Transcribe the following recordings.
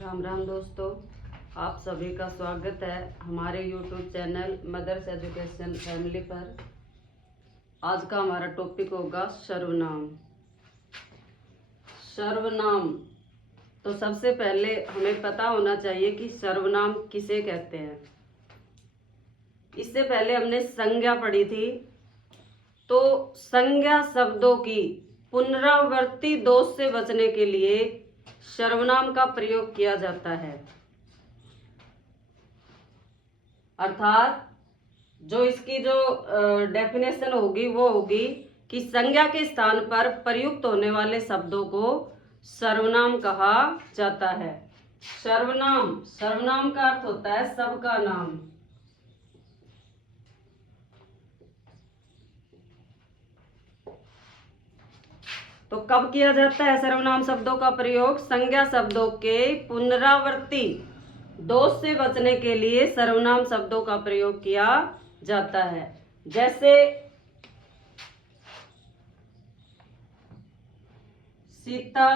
राम राम दोस्तों, आप सभी का स्वागत है हमारे YouTube channel Mother's Education Family पर। आज का हमारा टॉपिक होगा सर्वनाम। सर्वनाम तो सबसे पहले हमें पता होना चाहिए कि सर्वनाम किसे कहते हैं। इससे पहले हमने संज्ञा पढ़ी थी, तो संज्ञा शब्दों की पुनरावृत्ति दोष से बचने के लिए सर्वनाम का प्रयोग किया जाता है। अर्थात जो इसकी जो डेफिनेशन होगी वो होगी कि संज्ञा के स्थान पर प्रयुक्त होने वाले शब्दों को सर्वनाम कहा जाता है। सर्वनाम का अर्थ होता है सबका नाम। तो कब किया जाता है सर्वनाम शब्दों का प्रयोग? संज्ञा शब्दों के पुनरावृत्ति दोष से बचने के लिए सर्वनाम शब्दों का प्रयोग किया जाता है। जैसे सीता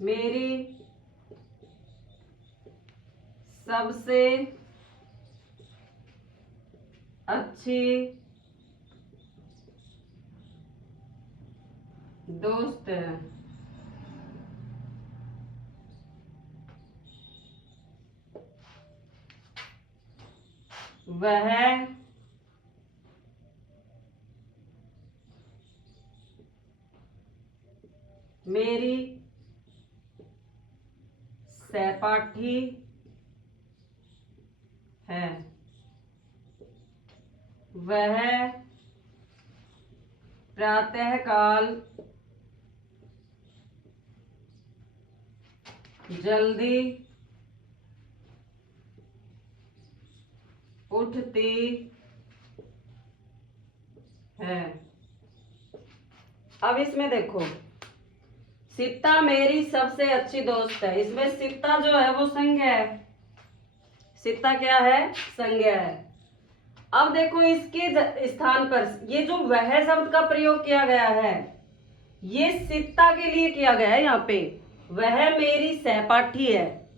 मेरी सबसे अच्छी दोस्त है। वह मेरी सहपाठी है। वह प्रातःकाल जल्दी उठती है। अब इसमें देखो, सीता मेरी सबसे अच्छी दोस्त है। इसमें सीता जो है वो संज्ञा है। सीता क्या है? संज्ञा है। अब देखो इसके स्थान पर ये जो वह शब्द का प्रयोग किया गया है, ये सीता के लिए किया गया है। यहाँ पे वह मेरी सहपाठी है।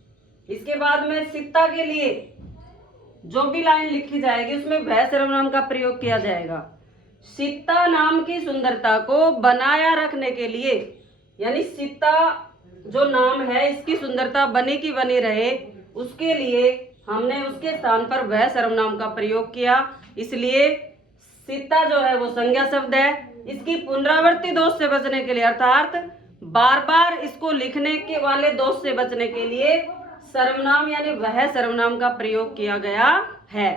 इसके बाद में सीता के लिए जो भी लाइन लिखी जाएगी उसमें वह सर्वनाम का प्रयोग किया जाएगा। सीता नाम की सुंदरता को बनाया रखने के लिए, यानी सीता जो नाम है इसकी सुंदरता बनी की बनी रहे, उसके लिए हमने उसके स्थान पर वह सर्वनाम का प्रयोग किया। इसलिए सीता जो है वो संज्ञा शब्द है। इसकी पुनरावृत्ति दोष से बचने के लिए, अर्थात बार बार इसको लिखने के वाले दोष से बचने के लिए सर्वनाम यानी वह सर्वनाम का प्रयोग किया गया है।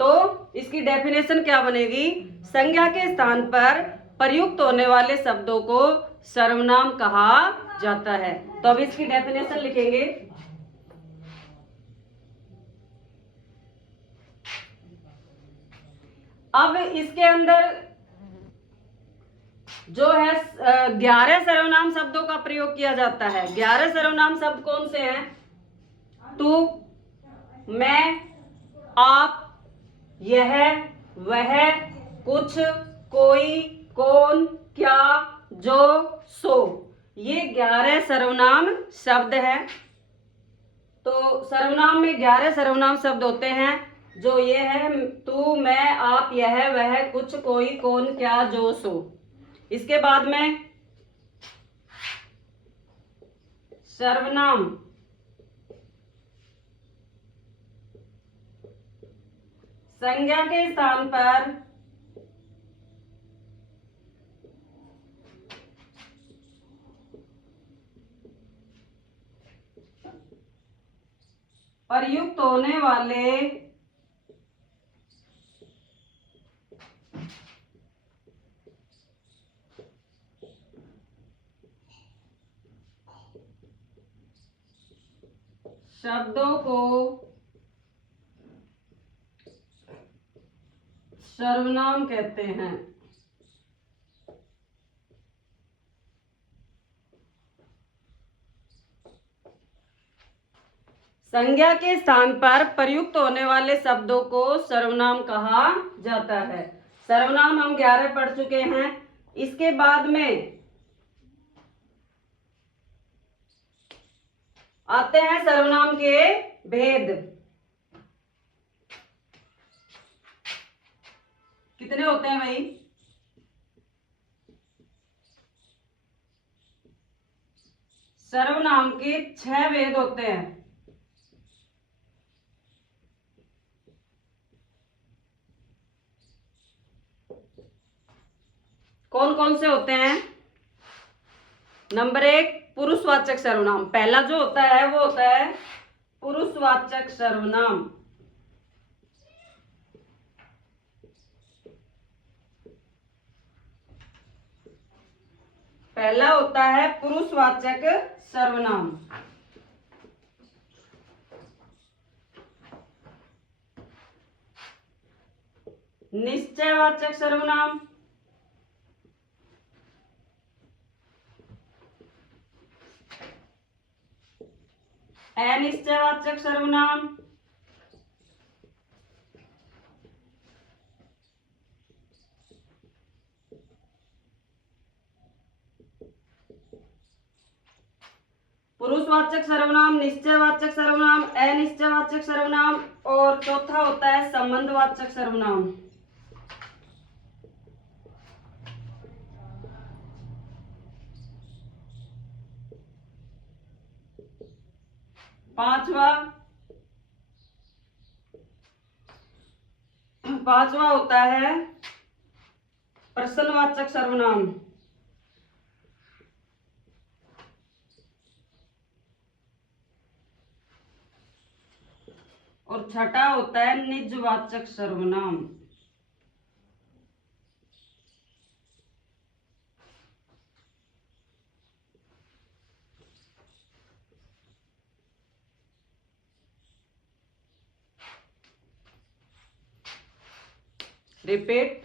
तो इसकी डेफिनेशन क्या बनेगी? संज्ञा के स्थान पर प्रयुक्त होने वाले शब्दों को सर्वनाम कहा जाता है। तो अब इसकी डेफिनेशन लिखेंगे। अब इसके अंदर जो है 11 सर्वनाम शब्दों का प्रयोग किया जाता है। 11 सर्वनाम शब्द कौन से हैं? तू, मैं, आप, यह, वह, कुछ, कोई, कौन, क्या, जो, सो, ये 11 सर्वनाम शब्द हैं। तो सर्वनाम में 11 सर्वनाम शब्द होते हैं, जो ये है तू, मैं, आप, यह, वह, कुछ, कोई, कौन, क्या, जो, सो। इसके बाद में सर्वनाम संज्ञा के स्थान पर प्रयुक्त होने वाले शब्दों को सर्वनाम कहते हैं। संज्ञा के स्थान पर प्रयुक्त होने वाले शब्दों को सर्वनाम कहा जाता है। सर्वनाम हम 11 पढ़ चुके हैं। इसके बाद में आते हैं सर्वनाम के भेद। कितने होते हैं भाई? सर्वनाम के 6 भेद होते हैं। कौन कौन से होते हैं? नंबर 1 पुरुषवाचक सर्वनाम। पहला जो होता है वो होता है पुरुषवाचक सर्वनाम। पहला होता है पुरुषवाचक सर्वनाम। निश्चयवाचक सर्वनाम। अनिश्चयवाचक सर्वनाम। पुरुषवाचक सर्वनाम, निश्चयवाचक सर्वनाम, अनिश्चयवाचक सर्वनाम और चौथा होता है संबंधवाचक सर्वनाम। पांचवा होता है प्रश्नवाचक सर्वनाम। और छठा होता है निजवाचक सर्वनाम। रिपीट।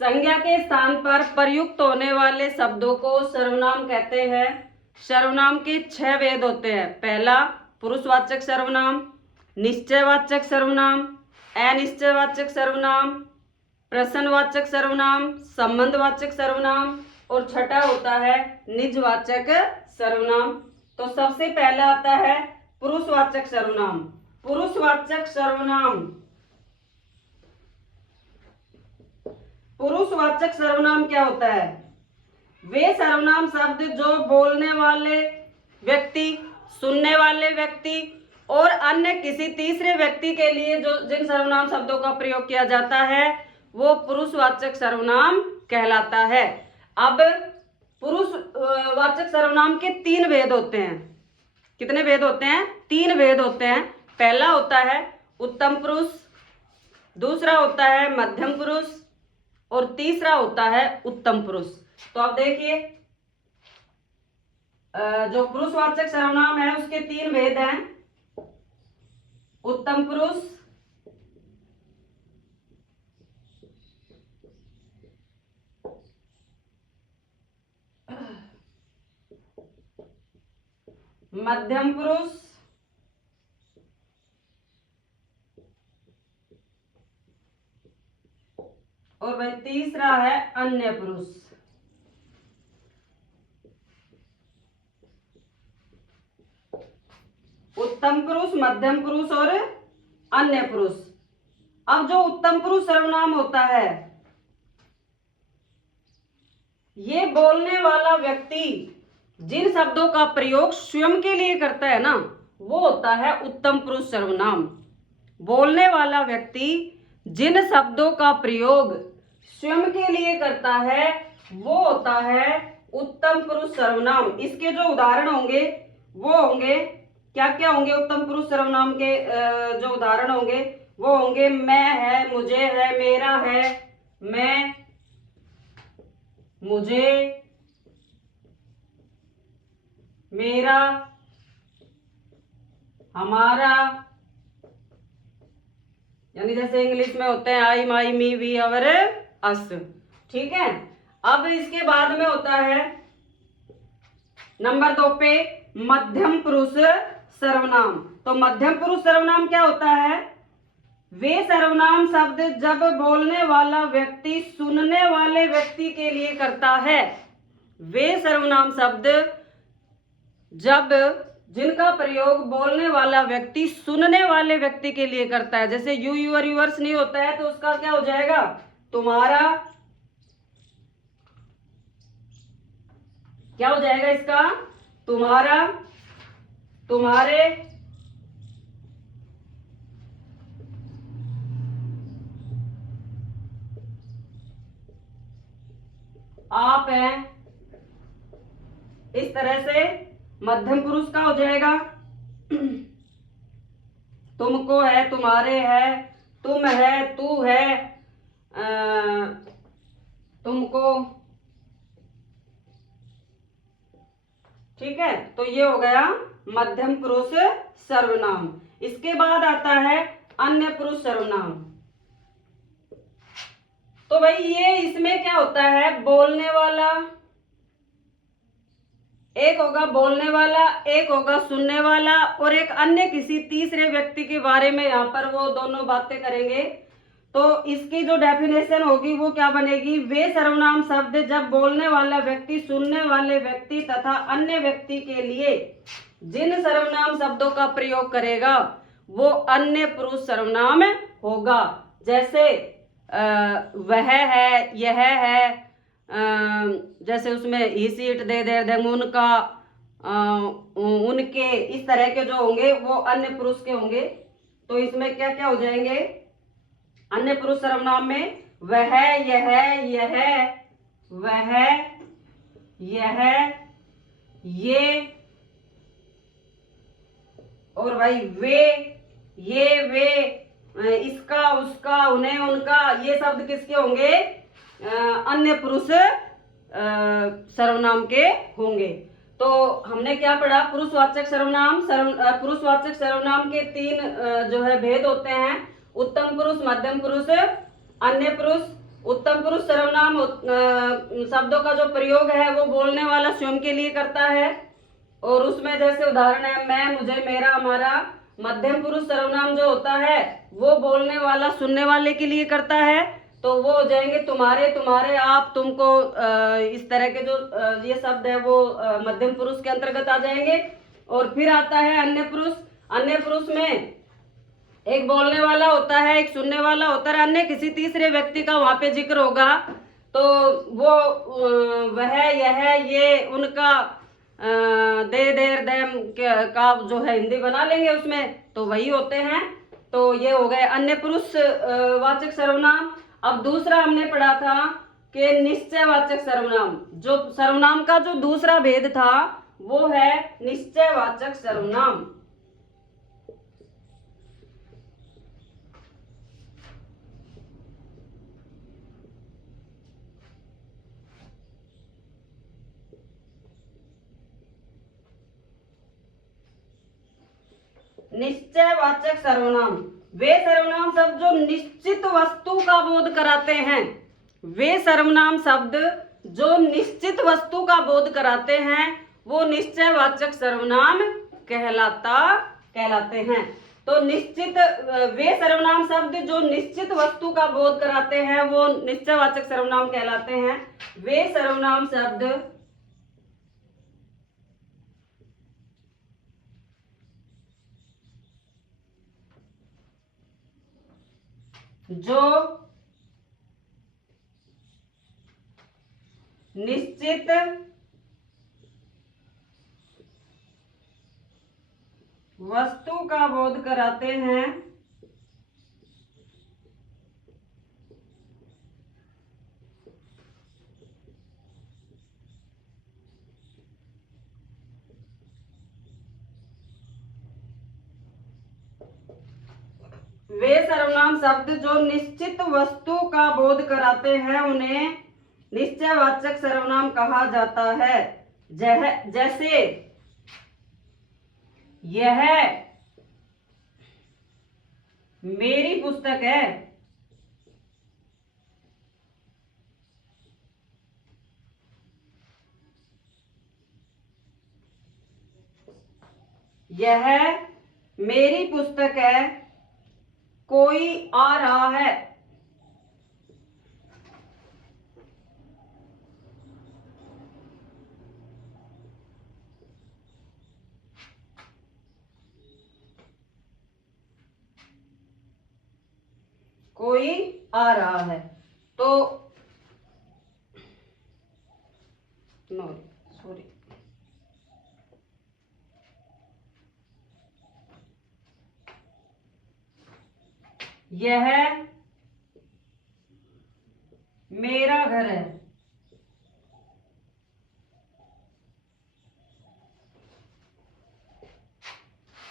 संज्ञा के स्थान पर प्रयुक्त होने वाले शब्दों को सर्वनाम कहते हैं। सर्वनाम के 6 भेद होते हैं। पहला पुरुषवाचक सर्वनाम, निश्चयवाचक सर्वनाम, अनिश्चयवाचक सर्वनाम, प्रश्नवाचक सर्वनाम, संबंधवाचक सर्वनाम और छठा होता है निजवाचक सर्वनाम। तो सबसे पहला आता है पुरुषवाचक सर्वनाम। पुरुषवाचक सर्वनाम। पुरुषवाचक सर्वनाम क्या होता है? वे सर्वनाम शब्द जो बोलने वाले व्यक्ति, सुनने वाले व्यक्ति और अन्य किसी तीसरे व्यक्ति के लिए जो जिन सर्वनाम शब्दों का प्रयोग किया जाता है वो पुरुषवाचक सर्वनाम कहलाता है। अब पुरुषवाचक सर्वनाम के 3 भेद होते हैं। कितने भेद होते हैं? 3 भेद होते हैं। पहला होता है उत्तम पुरुष, दूसरा होता है मध्यम पुरुष और तीसरा होता है उत्तम पुरुष। तो आप देखिए जो पुरुषवाचक सर्वनाम है उसके 3 भेद हैं। उत्तम पुरुष, मध्यम पुरुष और वह तीसरा है अन्य पुरुष। उत्तम पुरुष, मध्यम पुरुष और अन्य पुरुष। अब जो उत्तम पुरुष सर्वनाम होता है ये बोलने वाला व्यक्ति जिन शब्दों का प्रयोग स्वयं के लिए करता है ना वो होता है उत्तम पुरुष सर्वनाम। बोलने वाला व्यक्ति जिन शब्दों का प्रयोग स्वयं के लिए करता है वो होता है उत्तम पुरुष सर्वनाम। इसके जो उदाहरण होंगे वो होंगे क्या क्या होंगे? उत्तम पुरुष सर्वनाम के जो उदाहरण होंगे वो होंगे मैं है, मुझे है, मेरा है, मैं, मुझे, मेरा, हमारा, यानी जैसे इंग्लिश में होते हैं आई, माई, मी, वी, अवर, अस। ठीक है। अब इसके बाद में होता है नंबर 2 पे मध्यम पुरुष सर्वनाम। तो मध्यम पुरुष सर्वनाम क्या होता है? वे सर्वनाम शब्द जब बोलने वाला व्यक्ति सुनने वाले व्यक्ति के लिए करता है। वे सर्वनाम शब्द जब जिनका प्रयोग बोलने वाला व्यक्ति सुनने वाले व्यक्ति के लिए करता है। जैसे यू, यूर, यूअर्स नहीं होता है तो उसका क्या हो जाएगा? तुम्हारा। क्या हो जाएगा इसका? तुम्हारा, तुम्हारे, आप हैं। इस तरह से मध्यम पुरुष का हो जाएगा तुमको है, तुम्हारे है, तुम है, तू है, तुमको। ठीक है, तो ये हो गया मध्यम पुरुष सर्वनाम। इसके बाद आता है अन्य पुरुष सर्वनाम। तो भाई ये इसमें क्या होता है? बोलने वाला एक होगा, बोलने वाला एक होगा, सुनने वाला, और एक अन्य किसी तीसरे व्यक्ति के बारे में यहाँ पर वो दोनों बातें करेंगे। तो इसकी जो डेफिनेशन होगी वो क्या बनेगी? वे सर्वनाम शब्द जब बोलने वाला व्यक्ति सुनने वाले व्यक्ति तथा अन्य व्यक्ति के लिए जिन सर्वनाम शब्दों का प्रयोग करेगा वो अन्य पुरुष सर्वनाम होगा। जैसे वह है, यह है, जैसे उसमें ही, सीट, दे, देर, उनका, उनके, इस तरह के जो होंगे वो अन्य पुरुष के होंगे। तो इसमें क्या क्या हो जाएंगे अन्य पुरुष सर्वनाम में? वह, यह, वह, यह, ये, और भाई वे, ये, वे, इसका, उसका, उन्हें, उनका, ये शब्द किसके होंगे? अन्य पुरुष सर्वनाम के होंगे। तो हमने क्या पढ़ा? पुरुषवाचक सर्वनाम। पुरुषवाचक सर्वनाम के तीन जो है भेद होते हैं: उत्तम पुरुष, मध्यम पुरुष, अन्य पुरुष। उत्तम पुरुष सर्वनाम शब्दों का जो प्रयोग है वो बोलने वाला स्वयं के लिए करता है, और उसमें जैसे उदाहरण है मैं, मुझे, मेरा, हमारा। मध्यम पुरुष सर्वनाम जो होता है वो बोलने वाला सुनने वाले के लिए करता है, तो वो हो जाएंगे तुम्हारे, तुम्हारे, आप, तुमको। इस तरह के जो ये शब्द है वो मध्यम पुरुष के अंतर्गत आ जाएंगे। और फिर आता है अन्य पुरुष। अन्य पुरुष में एक बोलने वाला होता है, एक सुनने वाला होता है, अन्य किसी तीसरे व्यक्ति का वहां पे जिक्र होगा। तो वो वह, यह, ये, उनका, दे, देर, देम का जो है हिंदी बना लेंगे उसमें, तो वही होते हैं। तो ये हो गए अन्य पुरुष वाचक सर्वनाम। अब दूसरा हमने पढ़ा था कि निश्चयवाचक सर्वनाम। जो सर्वनाम का जो दूसरा भेद था वो है निश्चयवाचक सर्वनाम। निश्चयवाचक सर्वनाम वे सर्वनाम शब्द जो निश्चित वस्तु का बोध कराते हैं। वे सर्वनाम शब्द जो निश्चित वस्तु का बोध कराते हैं वो निश्चयवाचक सर्वनाम कहलाते हैं। तो निश्चित वे सर्वनाम शब्द जो निश्चित वस्तु का बोध कराते हैं वो निश्चयवाचक सर्वनाम कहलाते हैं। वे सर्वनाम शब्द जो निश्चित वस्तु का बोध कराते हैं वे सर्वनाम शब्द जो निश्चित वस्तु का बोध कराते हैं उन्हें निश्चयवाचक सर्वनाम कहा जाता है। जैसे यह मेरी पुस्तक है। यह मेरी पुस्तक है, कोई आ रहा है। कोई आ रहा है। तो नो सॉरी, यह मेरा घर है।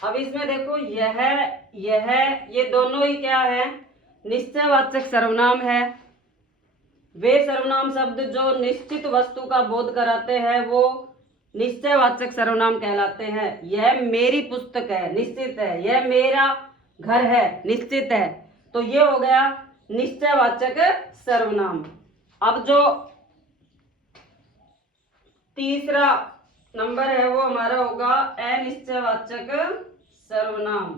अब इसमें देखो ये दोनों ही क्या है, निश्चयवाचक सर्वनाम है। वे सर्वनाम शब्द जो निश्चित वस्तु का बोध कराते हैं वो निश्चयवाचक सर्वनाम कहलाते हैं। यह मेरी पुस्तक है, निश्चित है। यह मेरा घर है, निश्चित है। तो ये हो गया निश्चयवाचक सर्वनाम। अब जो तीसरा नंबर है वो हमारा होगा अनिश्चयवाचक सर्वनाम।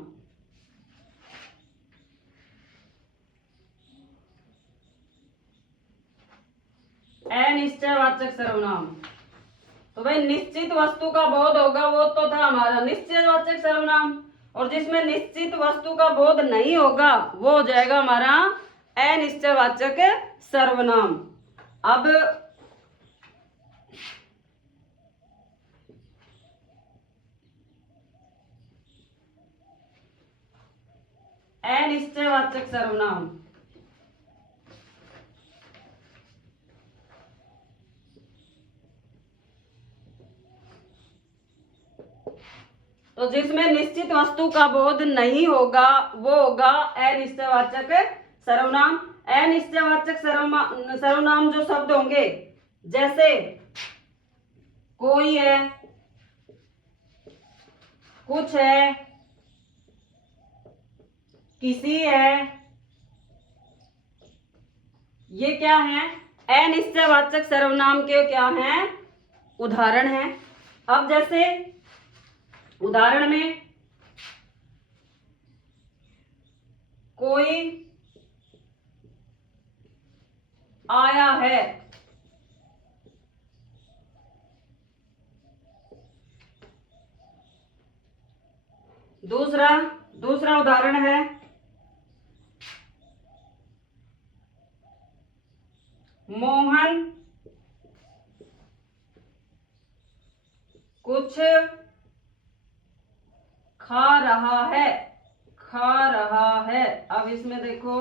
अनिश्चयवाचक सर्वनाम, तो भाई निश्चित वस्तु का बोध होगा, वो तो था हमारा निश्चयवाचक सर्वनाम। और जिसमें निश्चित वस्तु का बोध नहीं होगा वो हो जाएगा हमारा अनिश्चयवाचक सर्वनाम। अब अनिश्चयवाचक सर्वनाम, तो जिसमें निश्चित वस्तु का बोध नहीं होगा वो होगा अनिश्चयवाचक सर्वनाम। अनिश्चयवाचक सर्वनाम जो शब्द होंगे, जैसे कोई है, कुछ है, किसी है, ये क्या है, अनिश्चयवाचक सर्वनाम के क्या हैं, उदाहरण हैं। अब जैसे उदाहरण में कोई आया है, दूसरा उदाहरण है मोहन कुछ खा रहा है। अब इसमें देखो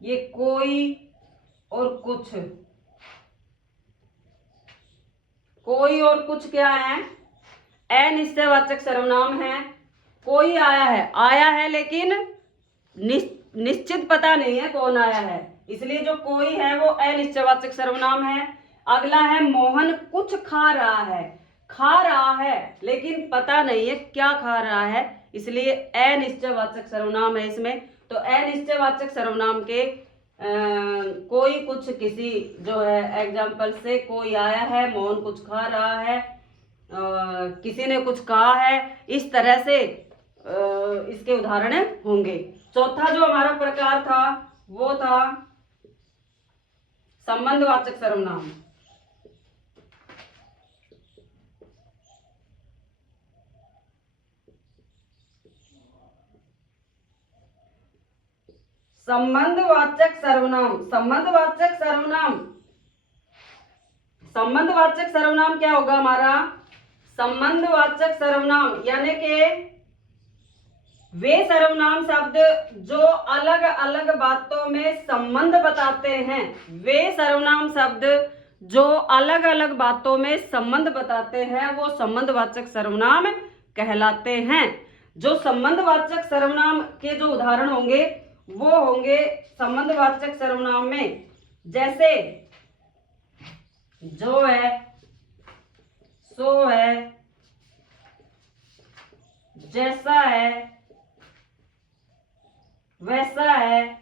ये कोई और कुछ, कोई और कुछ क्या है, अनिश्चयवाचक सर्वनाम है। कोई आया है लेकिन निश्चित पता नहीं है कौन आया है, इसलिए जो कोई है वो अनिश्चयवाचक सर्वनाम है। अगला है मोहन कुछ खा रहा है लेकिन पता नहीं है क्या खा रहा है, इसलिए अनिश्चयवाचक सर्वनाम है इसमें। तो अनिश्चयवाचक सर्वनाम के कोई कुछ किसी जो है एग्जाम्पल से कोई आया है, मोहन कुछ खा रहा है, किसी ने कुछ कहा है, इस तरह से इसके उदाहरण होंगे। चौथा जो हमारा प्रकार था वो था संबंधवाचक सर्वनाम। संबंधवाचक सर्वनाम क्या होगा हमारा, संबंधवाचक सर्वनाम यानी कि वे सर्वनाम शब्द जो अलग अलग बातों में संबंध बताते हैं, वे सर्वनाम शब्द जो अलग अलग बातों में संबंध बताते हैं वो संबंधवाचक सर्वनाम कहलाते हैं। जो संबंधवाचक सर्वनाम के जो उदाहरण होंगे वो होंगे संबंधवाचक सर्वनाम में, जैसे जो है, सो है, जैसा है, वैसा है,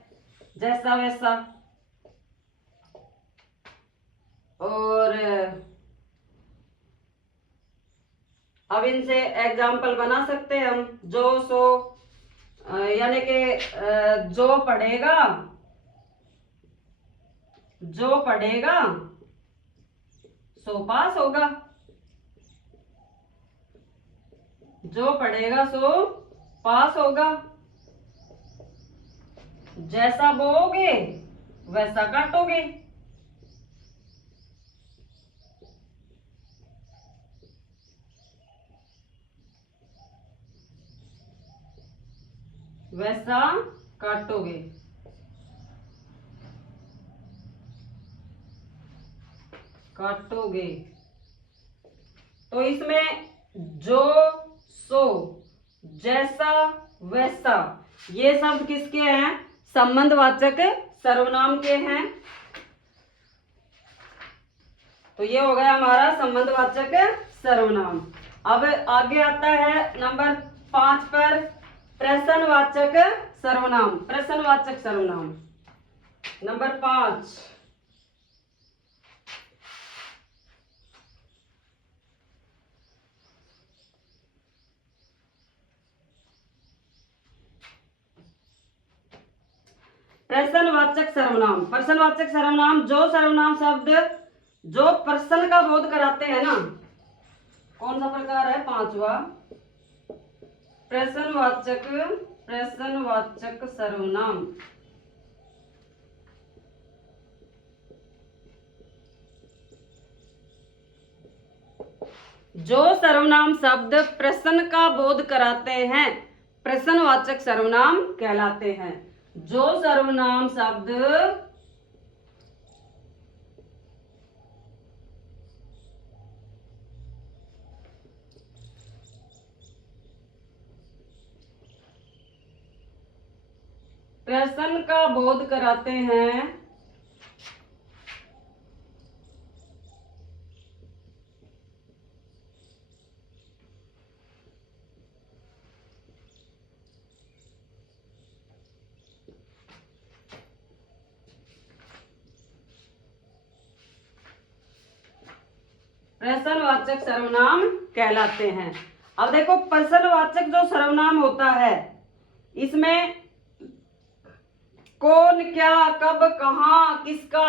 जैसा वैसा। और अब इनसे एग्जाम्पल बना सकते हैं हम, जो सो यानी कि जो पढ़ेगा सो पास होगा, जो पढ़ेगा सो पास होगा। जैसा बोओगे वैसा काटोगे। वैसा काटोगे। काटोगे। तो इसमें जो, सो, जैसा, वैसा, ये शब्द किसके हैं? संबंधवाचक सर्वनाम के हैं। तो ये हो गया हमारा संबंधवाचक सर्वनाम। अब आगे आता है नंबर 5 पर प्रश्नवाचक सर्वनाम। प्रश्नवाचक सर्वनाम नंबर 5। प्रश्नवाचक सर्वनाम। प्रश्नवाचक सर्वनाम जो सर्वनाम शब्द जो प्रश्न का बोध कराते हैं ना, कौन सा प्रकार है? 5वां। प्रश्नवाचक सर्वनाम। जो सर्वनाम शब्द प्रश्न का बोध कराते हैं प्रश्नवाचक सर्वनाम कहलाते हैं। जो सर्वनाम शब्द प्रश्न का बोध कराते हैं प्रश्नवाचक सर्वनाम कहलाते हैं। अब देखो प्रश्नवाचक जो सर्वनाम होता है इसमें कौन, क्या, कब, कहाँ, किसका,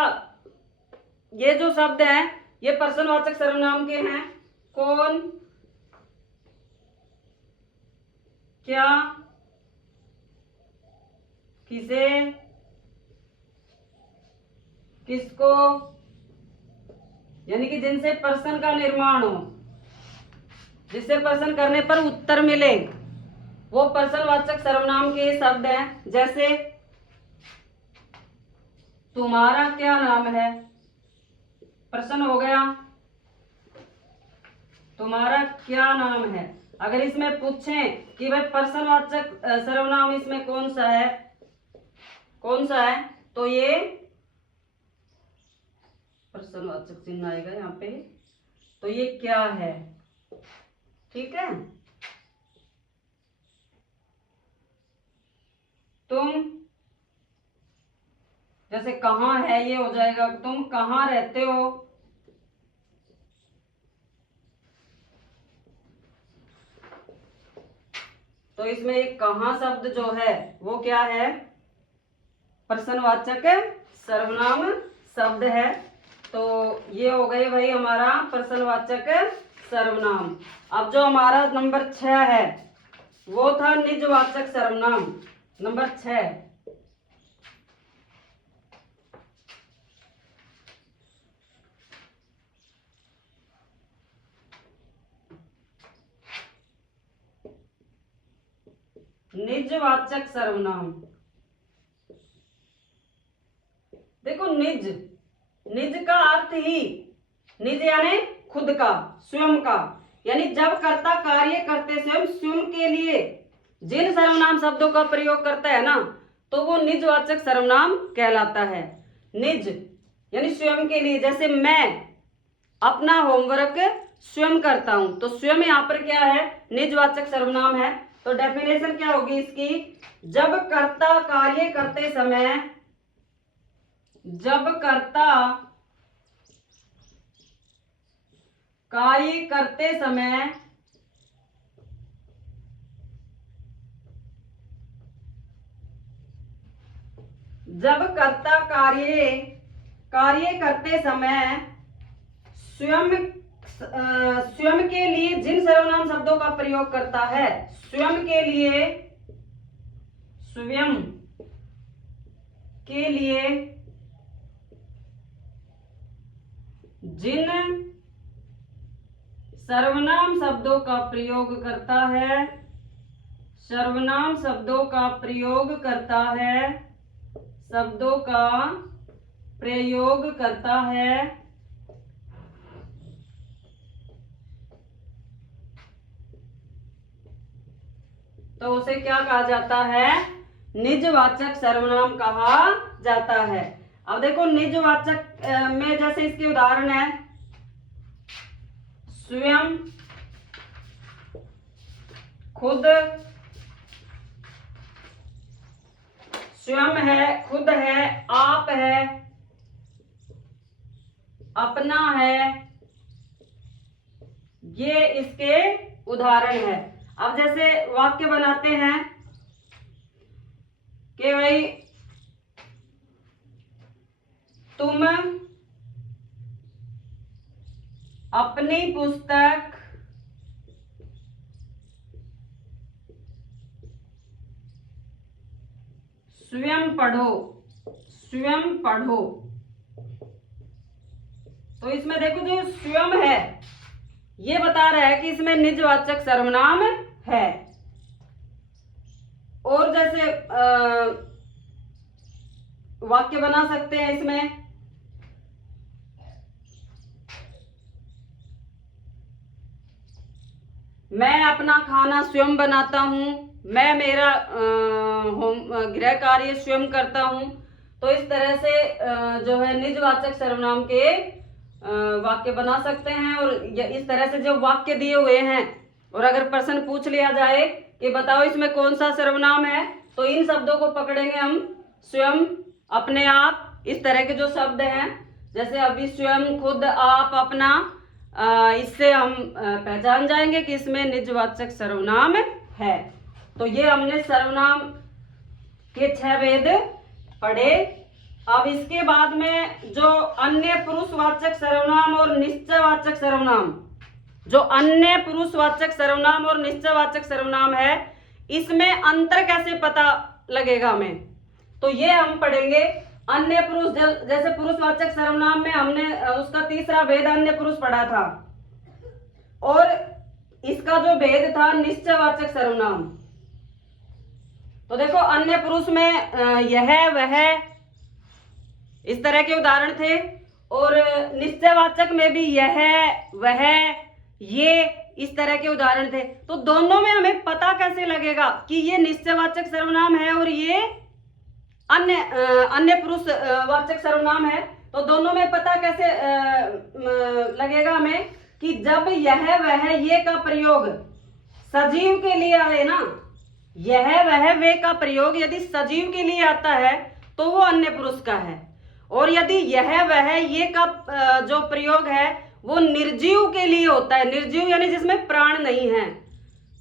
ये जो शब्द हैं ये प्रश्नवाचक सर्वनाम के हैं। कौन, क्या, किसे, किसको, यानी कि जिनसे प्रश्न का निर्माण हो, जिससे प्रश्न करने पर उत्तर मिले, वो प्रश्नवाचक सर्वनाम के शब्द हैं। जैसे तुम्हारा क्या नाम है, प्रश्न हो गया, तुम्हारा क्या नाम है। अगर इसमें पूछें कि भाई प्रश्नवाचक सर्वनाम इसमें कौन सा है, कौन सा है, तो ये प्रश्नवाचक चिन्ह आएगा यहाँ पे। तो ये क्या है, ठीक है। तुम, जैसे कहाँ है ये हो जाएगा, तुम कहाँ रहते हो। तो इसमें एक कहाँ शब्द जो है वो क्या है? प्रश्नवाचक सर्वनाम शब्द है। तो ये हो गए भाई हमारा प्रश्नवाचक सर्वनाम। अब जो हमारा नंबर 6 है वो था निजवाचक सर्वनाम। नंबर 6, निजवाचक सर्वनाम। देखो निज, निज का अर्थ ही, निज यानी खुद का, स्वयं का, यानी जब कर्ता कार्य करते स्वयं, स्वयं के लिए जिन सर्वनाम शब्दों का प्रयोग करता है ना, तो वो निजवाचक सर्वनाम कहलाता है। निज यानी स्वयं के लिए। जैसे मैं अपना होमवर्क स्वयं करता हूं, तो स्वयं यहां पर क्या है? निजवाचक सर्वनाम है। तो डेफिनेशन क्या होगी इसकी? जब कर्ता कार्य करते समय, जब कर्ता कार्य करते समय जब कर्ता कार्य करते समय स्वयं के लिए जिन सर्वनाम शब्दों का प्रयोग करता है, स्वयं के लिए, स्वयं के लिए जिन सर्वनाम शब्दों का प्रयोग करता है, सर्वनाम शब्दों का प्रयोग करता है, शब्दों का प्रयोग करता है, तो उसे क्या कहा जाता है? निजवाचक सर्वनाम कहा जाता है। अब देखो निजवाचक में जैसे इसके उदाहरण है स्वयं, खुद, स्वयं है, खुद है, आप है, अपना है, ये इसके उदाहरण है। अब जैसे वाक्य बनाते हैं कि भाई तुम अपनी पुस्तक स्वयं पढ़ो, स्वयं पढ़ो। तो इसमें देखो जो स्वयं है ये बता रहा है कि इसमें निजवाचक सर्वनाम है। और जैसे वाक्य बना सकते हैं इसमें मैं अपना खाना स्वयं बनाता हूं, मैं मेरा गृह कार्य स्वयं करता हूं। तो इस तरह से जो है निजवाचक सर्वनाम के वाक्य बना सकते हैं। और इस तरह से जो वाक्य दिए हुए हैं और अगर प्रश्न पूछ लिया जाए कि बताओ इसमें कौन सा सर्वनाम है, तो इन शब्दों को पकड़ेंगे हम, स्वयं, अपने आप, इस तरह के जो शब्द हैं। जैसे अभी स्वयं, खुद, आप, अपना, इससे हम पहचान जाएंगे कि इसमें निजवाचक सर्वनाम है। तो ये हमने सर्वनाम के 6 भेद पढ़े। अब इसके बाद में जो अन्य पुरुषवाचक सर्वनाम और निश्चयवाचक सर्वनाम, जो अन्य पुरुषवाचक सर्वनाम और निश्चयवाचक सर्वनाम है, इसमें अंतर कैसे पता लगेगा हमें, तो ये हम पढ़ेंगे। अन्य पुरुष, जैसे पुरुषवाचक सर्वनाम में हमने उसका तीसरा भेद अन्य पुरुष पढ़ा था, और इसका जो भेद था निश्चयवाचक सर्वनाम। तो देखो अन्य पुरुष में यह, वह, इस तरह के उदाहरण थे। और निश्चयवाचक में भी यह, वह, ये, इस तरह के उदाहरण थे। तो दोनों में हमें पता कैसे लगेगा कि ये निश्चयवाचक सर्वनाम है और ये अन्य पुरुष वाचक सर्वनाम है। तो दोनों में पता कैसे लगेगा हमें कि जब यह, वह, ये का प्रयोग सजीव के लिए आए ना, यह, वह, वे का प्रयोग यदि सजीव के लिए आता है तो वो अन्य पुरुष का है। और यदि यह, वह, ये का जो प्रयोग है वो निर्जीव के लिए होता है, निर्जीव यानी जिसमें प्राण नहीं है,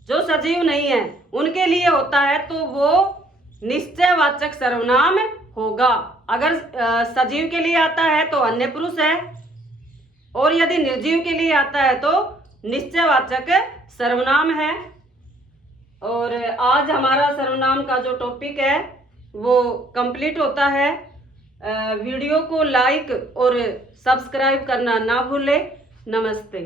जो सजीव नहीं है, उनके लिए होता है, तो वो निश्चयवाचक सर्वनाम होगा। अगर सजीव के लिए आता है तो अन्य पुरुष है, और यदि निर्जीव के लिए आता है तो निश्चयवाचक सर्वनाम है। और आज हमारा सर्वनाम का जो टॉपिक है वो कंप्लीट होता है। वीडियो को लाइक और सब्सक्राइब करना ना भूलें। नमस्ते।